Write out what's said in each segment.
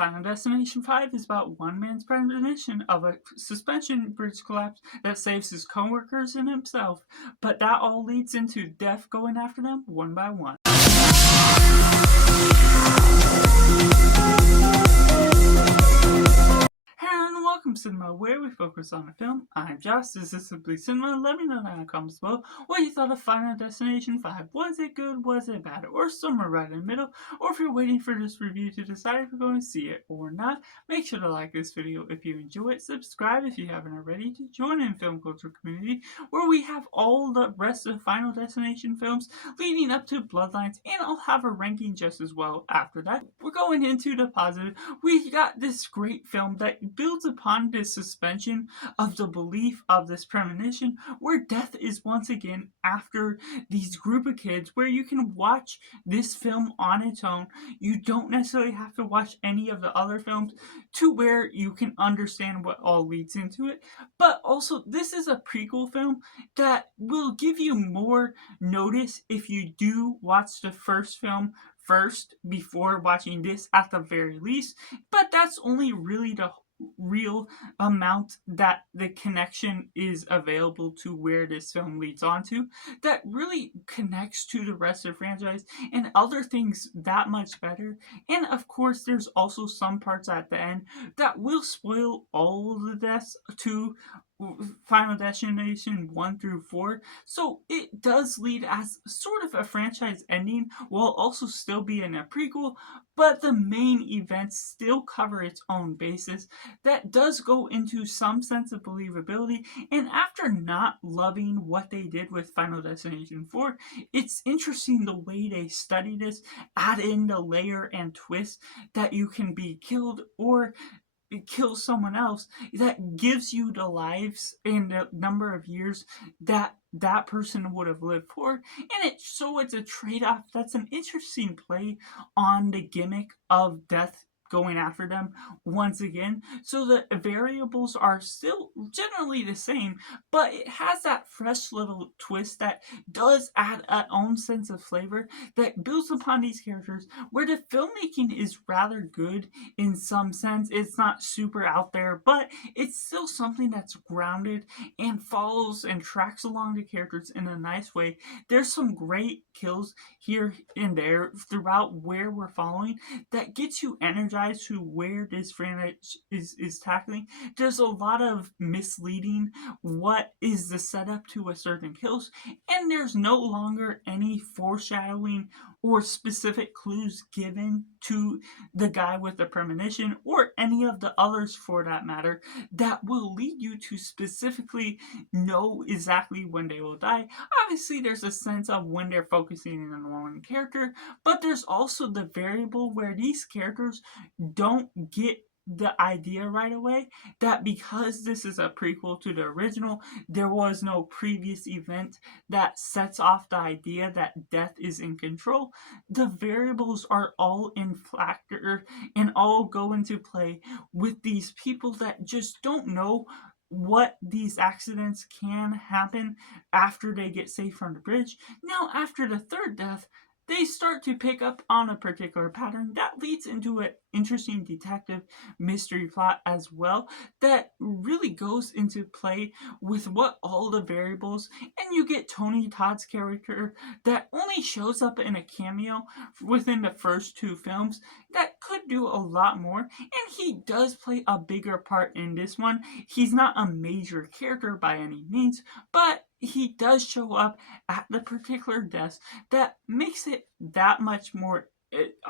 Final Destination 5 is about one man's premonition of a suspension bridge collapse that saves his coworkers and himself, but that all leads into death going after them one by one. And welcome to Cinema, where we focus on a film. I'm Josh, this is Simply Cinema. Let me know in the comments below what you thought of Final Destination 5. Was it good, was it bad, or somewhere right in the middle? Or if you're waiting for this review to decide if you're going to see it or not, make sure to like this video if you enjoy it, subscribe if you haven't already, to join in film culture community where we have all the rest of Final Destination films leading up to Bloodlines, and I'll have a ranking just as well after that. We're going into the positive. We got this great film that builds upon this suspension of the belief of this premonition, where death is once again after these group of kids, where you can watch this film on its own. You don't necessarily have to watch any of the other films to where you can understand what all leads into it. But also, this is a prequel film that will give you more notice if you do watch the first film first before watching this at the very least. But that's only really the real amount that the connection is available to where this film leads on to, that really connects to the rest of the franchise and other things that much better. And of course, there's also some parts at the end that will spoil all of the deaths to Final Destination 1 through 4. So it does lead as sort of a franchise ending while also still being a prequel, but the main events still cover its own basis. That does go into some sense of believability, and after not loving what they did with Final Destination 4, it's interesting the way they study this, add in the layer and twist that you can be killed or kill someone else, that gives you the lives and the number of years that that person would have lived for. And it's a trade-off. That's an interesting play on the gimmick of death going after them once again. So the variables are still generally the same, but it has that fresh little twist that does add an own sense of flavor that builds upon these characters, where the filmmaking is rather good in some sense. It's not super out there, but it's still something that's grounded and follows and tracks along the characters in a nice way. There's some great kills here and there throughout where we're following that gets you energized to where this franchise is tackling. There's a lot of misleading what is the setup to a certain kills, and there's no longer any foreshadowing or specific clues given to the guy with the premonition, or any of the others for that matter, that will lead you to specifically know exactly when they will die. Obviously, there's a sense of when they're focusing on one character, but there's also the variable where these characters don't get the idea right away that because this is a prequel to the original, there was no previous event that sets off the idea that death is in control. The variables are all in factor and all go into play with these people that just don't know what these accidents can happen after they get saved from the bridge. Now, after the third death, they start to pick up on a particular pattern that leads into an interesting detective mystery plot as well, that really goes into play with what all the variables. And you get Tony Todd's character that only shows up in a cameo within the first two films that could do a lot more, and he does play a bigger part in this one. He's not a major character by any means, but he does show up at the particular deaths that makes it that much more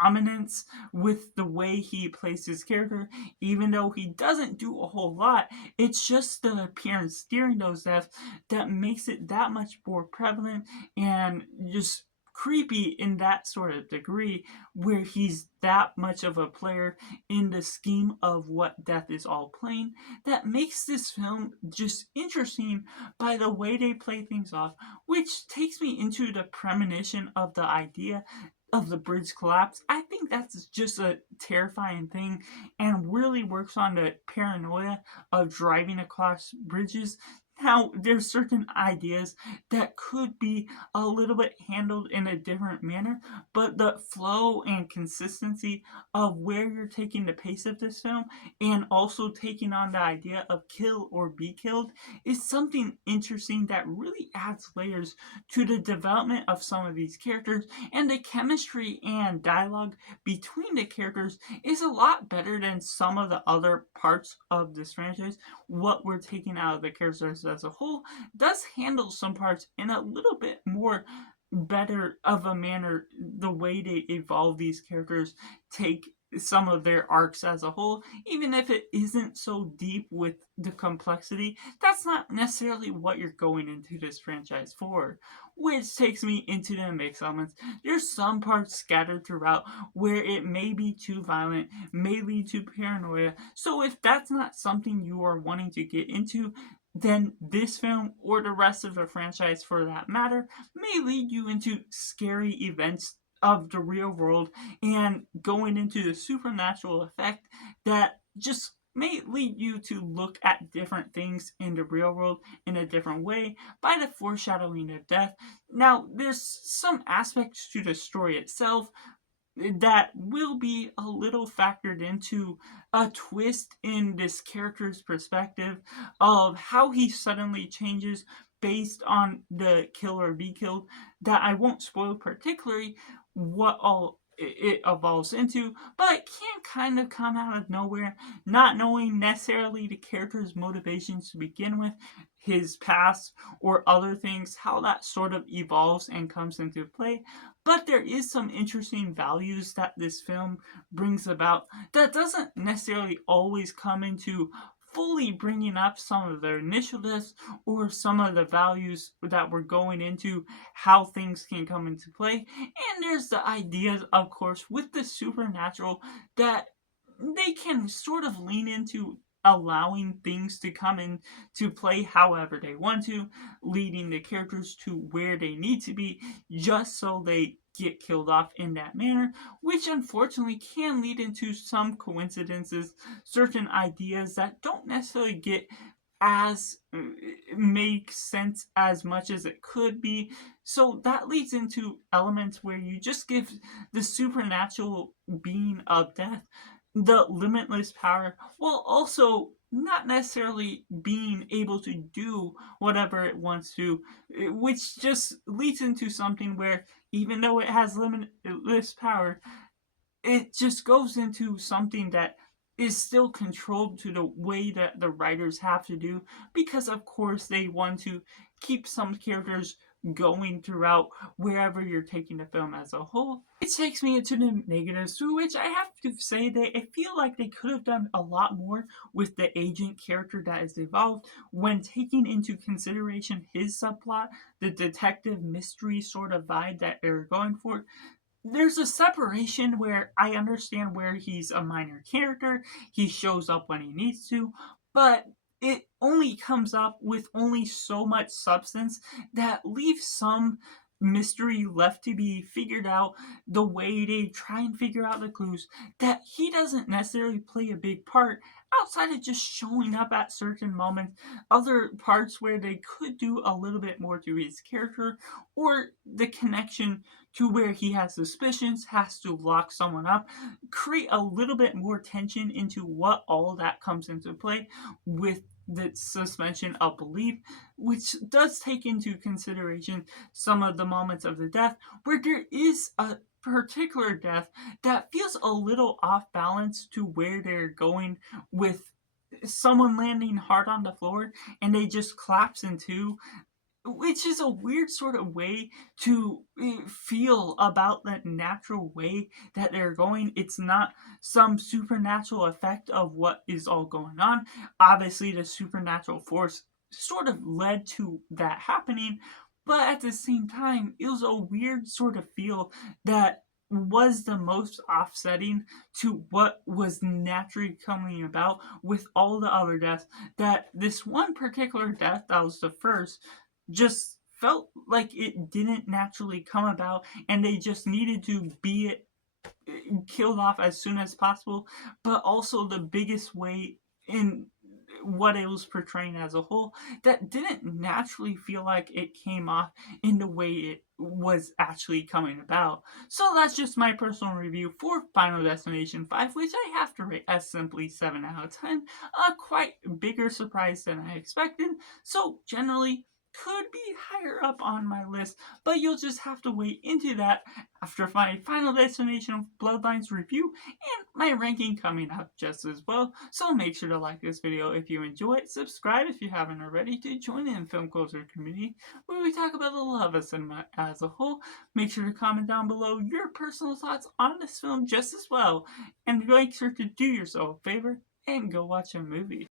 ominence with the way he plays his character. Even though he doesn't do a whole lot, it's just the appearance during those deaths that makes it that much more prevalent and just creepy in that sort of degree, where he's that much of a player in the scheme of what death is all playing, that makes this film just interesting by the way they play things off, which takes me into the premonition of the idea of the bridge collapse. I think that's just a terrifying thing and really works on the paranoia of driving across bridges. Now, there's certain ideas that could be a little bit handled in a different manner, but the flow and consistency of where you're taking the pace of this film and also taking on the idea of kill or be killed is something interesting that really adds layers to the development of some of these characters, and the chemistry and dialogue between the characters is a lot better than some of the other parts of this franchise. What we're taking out of the characters as a whole does handle some parts in a little bit more better of a manner. The way they evolve these characters, take some of their arcs as a whole, even if it isn't so deep with the complexity, that's not necessarily what you're going into this franchise for. Which takes me into the mix elements. There's some parts scattered throughout where it may be too violent, may lead to paranoia. So if that's not something you are wanting to get into, then this film, or the rest of the franchise for that matter, may lead you into scary events of the real world and going into the supernatural effect that just may lead you to look at different things in the real world in a different way by the foreshadowing of death. Now, there's some aspects to the story itself that will be a little factored into a twist in this character's perspective of how he suddenly changes based on the kill or be killed, that I won't spoil particularly what all it evolves into, but it can kind of come out of nowhere, not knowing necessarily the character's motivations to begin with, his past or other things, how that sort of evolves and comes into play. But there is some interesting values that this film brings about that doesn't necessarily always come into fully bringing up some of their initial deaths or some of the values that we're going into how things can come into play. And there's the ideas, of course, with the supernatural that they can sort of lean into allowing things to come into play however they want to, leading the characters to where they need to be just so they get killed off in that manner, which unfortunately can lead into some coincidences, certain ideas that don't necessarily get as make sense as much as it could be. So that leads into elements where you just give the supernatural being of death the limitless power while also not necessarily being able to do whatever it wants to, which just leads into something where even though it has limitless power, it just goes into something that is still controlled to the way that the writers have to do, because of course they want to keep some characters going throughout wherever you're taking the film as a whole. It takes me into the negatives, to which I have to say that I feel like they could have done a lot more with the agent character that is evolved when taking into consideration his subplot, the detective mystery sort of vibe that they're going for. There's a separation where I understand where he's a minor character, he shows up when he needs to, but it only comes up with only so much substance that leaves some mystery left to be figured out, the way they try and figure out the clues, that he doesn't necessarily play a big part outside of just showing up at certain moments, other parts where they could do a little bit more to his character, or the connection to where he has suspicions, has to lock someone up, create a little bit more tension into what all that comes into play with the suspension of belief, which does take into consideration some of the moments of the death where there is a particular death that feels a little off balance to where they're going with someone landing hard on the floor and they just collapse in two, which is a weird sort of way to feel about that natural way that they're going. It's not some supernatural effect of what is all going on. Obviously, the supernatural force sort of led to that happening, but at the same time, it was a weird sort of feel that was the most offsetting to what was naturally coming about with all the other deaths. That this one particular death that was the first just felt like it didn't naturally come about and they just needed to be it killed off as soon as possible. But also the biggest way in what it was portraying as a whole that didn't naturally feel like it came off in the way it was actually coming about. So that's just my personal review for Final Destination 5, which I have to rate as simply 7 out of 10. A quite bigger surprise than I expected. So generally, could be higher up on my list, but you'll just have to wait into that after my Final Destination Bloodlines review and my ranking coming up just as well. So make sure to like this video if you enjoy it, subscribe if you haven't already to join in film culture community where we talk about the love of cinema as a whole. Make sure to comment down below your personal thoughts on this film just as well, and make sure to do yourself a favor and go watch a movie.